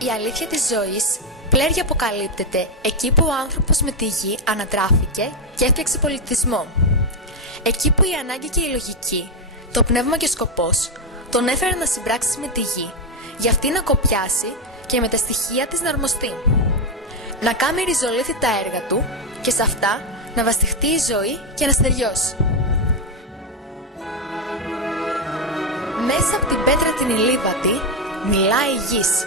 Η αλήθεια της ζωής πλέρια αποκαλύπτεται εκεί που ο άνθρωπος με τη γη ανατράφηκε και έφτιαξε πολιτισμό. Εκεί που η ανάγκη και η λογική, το πνεύμα και ο σκοπός τον έφεραν να συμπράξει με τη γη, για αυτή να κοπιάσει και με τα στοιχεία της να αρμοστεί. Να κάνει ριζολίθη τα έργα του και σε αυτά να βαστιχτεί η ζωή και να στεριώσει. Μέσα από την πέτρα την ηλίβατη μιλάει η γης.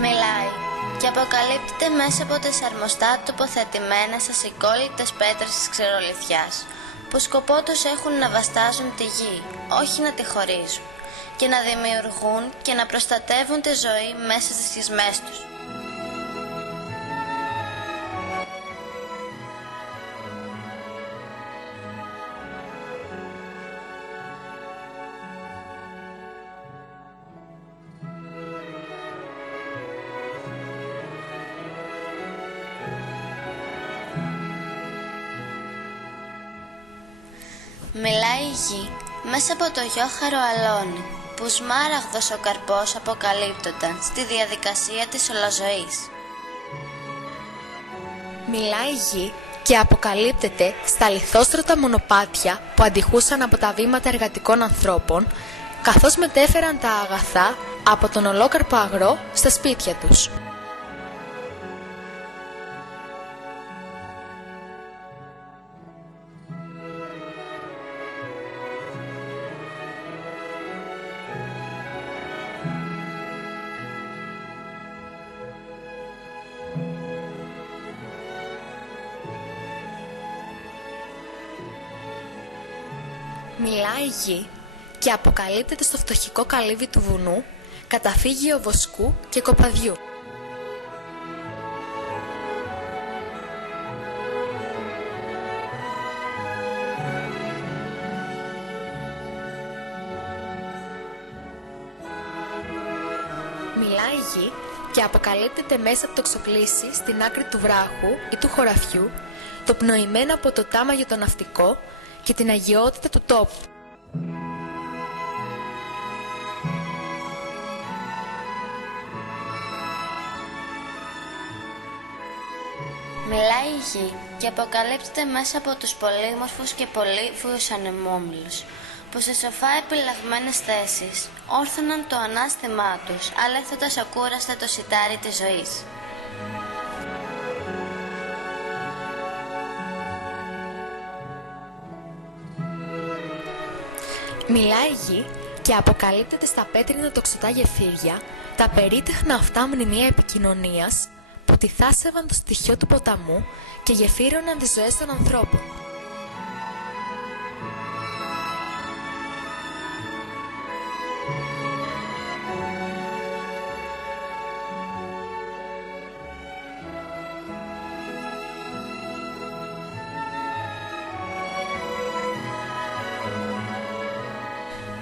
Μιλάει και αποκαλύπτεται μέσα από τις αρμοστά τοποθετημένες ασυγκόλλητες πέτρες της ξερολιθιάς, που σκοπό τους έχουν να βαστάζουν τη γη, όχι να τη χωρίζουν, και να δημιουργούν και να προστατεύουν τη ζωή μέσα στις σχισμές τους. Μιλάει η γη μέσα από το γιόχαρο αλόνι, που σμάραγδος ο καρπός αποκαλύπτονταν στη διαδικασία της ολοζωής. Μιλάει η γη και αποκαλύπτεται στα λιθόστρωτα μονοπάτια που αντιχούσαν από τα βήματα εργατικών ανθρώπων, καθώς μετέφεραν τα αγαθά από τον ολόκαρπο αγρό στα σπίτια τους. Μιλάει η γη και αποκαλύπτεται στο φτωχικό καλύβι του βουνού, καταφύγιο βοσκού και κοπαδιού. Μιλάει η γη και αποκαλύπτεται μέσα από το ξοκλήσι στην άκρη του βράχου ή του χωραφιού, το πνοημένο από το τάμα για το ναυτικό και την αγιότητα του τόπου. Μιλάει η γη και αποκαλύπτεται μέσα από τους πολύμορφους και πολύφουους ανεμόμυλους, που σε σοφά επιλαγμένες θέσεις όρθωναν το ανάστημά τους, αλέθοντας ακούραστα το σιτάρι της ζωής. Μιλάει η γη και αποκαλύπτεται στα πέτρινα τοξωτά γεφύρια τα περίτεχνα αυτά μνημεία επικοινωνίας που τυθάσευαν το στοιχείο του ποταμού και γεφύρωναν τις ζωές των ανθρώπων.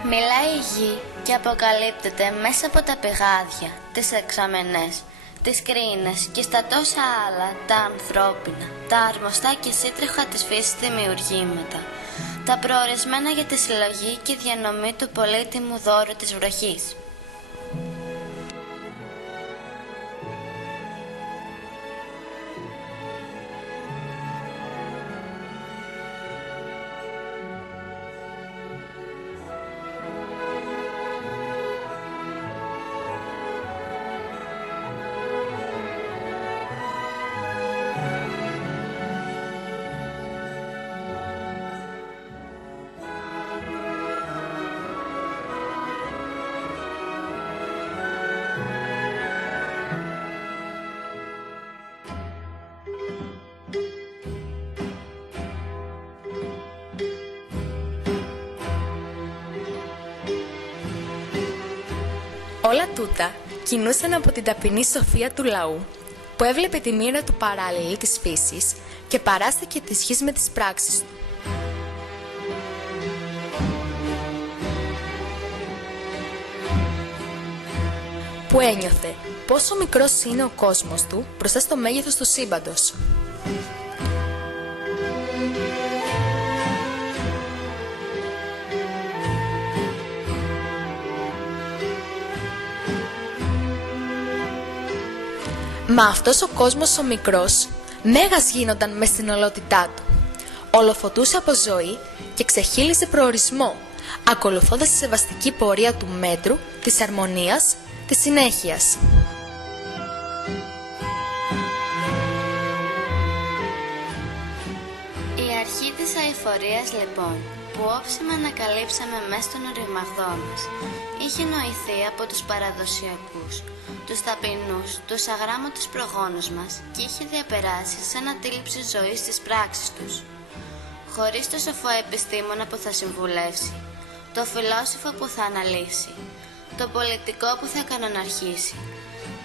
Μιλάει η γη και αποκαλύπτεται μέσα από τα πηγάδια, τις εξαμενές, τις κρίνες και στα τόσα άλλα τα ανθρώπινα, τα αρμοστά και σύντρεχα της φύσης δημιουργήματα, τα προορισμένα για τη συλλογή και διανομή του πολύτιμου δώρου της βροχής. Όλα τούτα κινούσαν από την ταπεινή σοφία του λαού, που έβλεπε τη μοίρα του παράλληλη της φύσης και παράστηκε της γης με τις πράξεις του. Που ένιωθε πόσο μικρός είναι ο κόσμος του μπροστά στο μέγεθος του σύμπαντος. Μα αυτός ο κόσμος ο μικρός, μέγας γίνονταν μες στην ολότητά του. Ολοφωτούσε από ζωή και ξεχύλιζε προορισμό, ακολουθώντας τη σεβαστική πορεία του μέτρου, της αρμονίας, της συνέχειας. Η αρχή της αειφορίας λοιπόν, που όψιμα ανακαλύψαμε μέσα στον οριμαγδό μας, είχε νοηθεί από τους παραδοσιακούς, τους ταπεινούς, τους αγράμματους προγόνους μας και είχε διαπεράσει σαν αντίληψη ζωής της πράξης τους. Χωρίς το σοφό επιστήμονα που θα συμβουλεύσει, το φιλόσοφο που θα αναλύσει, το πολιτικό που θα κανοναρχήσει,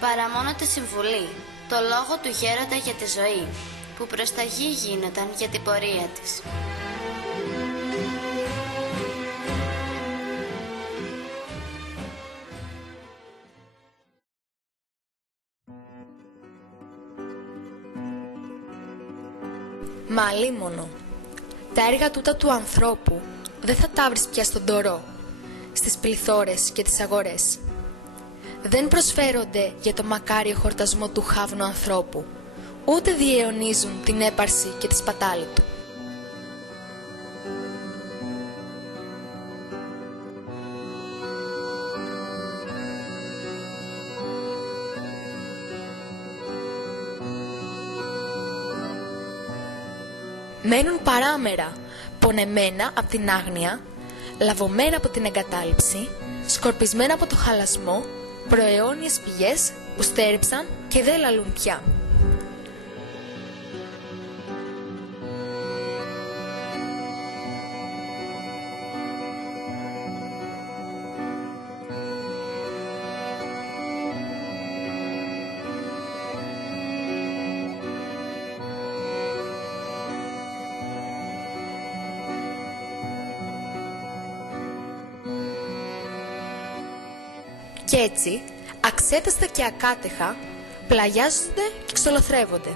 παρά μόνο τη συμβουλή, το λόγο του γέροντα για τη ζωή, που προς τα γη γίνονταν για την πορεία της. Μα αλίμονο, τα έργα τούτα του ανθρώπου δεν θα τα βρεις πια στον τορό, στις πληθώρες και τις αγορές. Δεν προσφέρονται για το μακάριο χορτασμό του χαύνου ανθρώπου, ούτε διαιωνίζουν την έπαρση και τη σπατάλη του. Μένουν παράμερα, πονεμένα από την άγνοια, λαβωμένα από την εγκατάλειψη, σκορπισμένα από το χαλασμό, προαιώνιες πηγές που στέρεψαν και δεν λαλούν πια. Κι έτσι, αξέταστα και ακάτεχα, πλαγιάζονται και ξολοθρεύονται.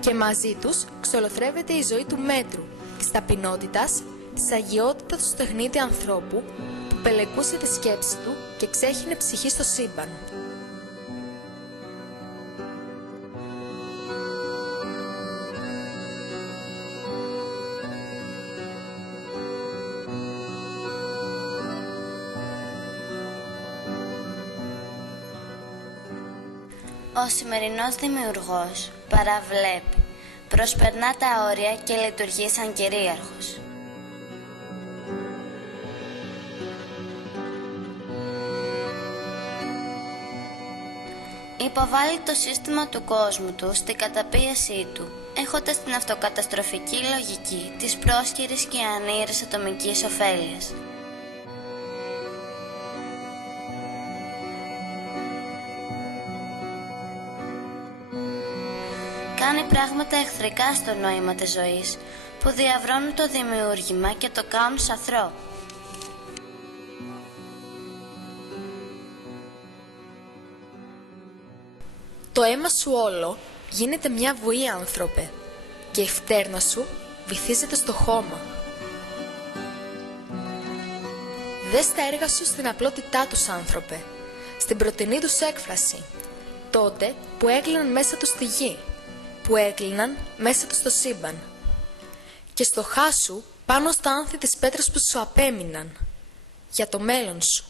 Και μαζί τους ξολοθρεύεται η ζωή του μέτρου, της ταπεινότητας, της αγιότητας του τεχνίτη ανθρώπου, που πελεκούσε τη σκέψη του και ξέχυνε ψυχή στο σύμπαν. Ο σημερινός δημιουργός παραβλέπει, προσπερνά τα όρια και λειτουργεί σαν κυρίαρχος. Υποβάλλει το σύστημα του κόσμου του στην καταπίεσή του, έχοντας την αυτοκαταστροφική λογική της πρόσχερης και ανήρης ατομικής ωφέλειας. Κάνει πράγματα εχθρικά στο νόημα της ζωής, που διαβρώνουν το δημιούργημα και το κάνουν σαθρό. Το αίμα σου όλο γίνεται μια βουή, άνθρωπε, και η φτέρνα σου βυθίζεται στο χώμα. Δες τα έργα σου στην απλότητά τους, άνθρωπε, στην πρωτεινή τους έκφραση, τότε που έκλειναν μέσα τους στη γη, που έκλειναν μέσα τους στο σύμπαν, και στο χάσου πάνω στα άνθη της πέτρας που σου απέμειναν, για το μέλλον σου.